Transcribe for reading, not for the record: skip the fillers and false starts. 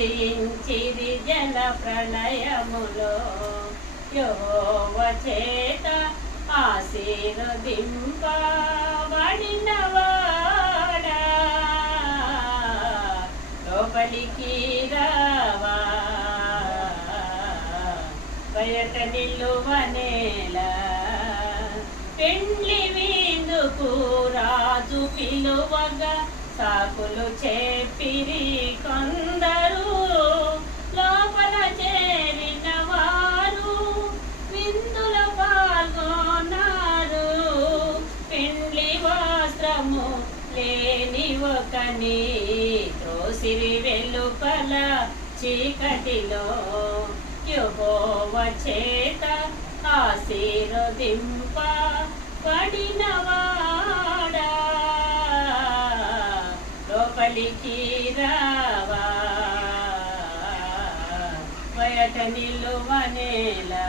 నశించిరి జల ప్రళయములో యెహోవా చేత ఆశీర్వదింపబడినవాడా లోపలికి రావా బయట నిలువనేలా పెండ్లి విందుకు రాజు పిలువగా సాకులు చెప్పిరి కొందరు లోపల చేరిన వారు విందులో పాల్గొన్నారు పెండ్లి వస్త్రము లేని ఒకని త్రోసిరి వెలుపల చీకటిలో యెహోవా చేత ఆశీర్వదింపబడినవాడా లోపలికి రావా బయట నిలువనేలా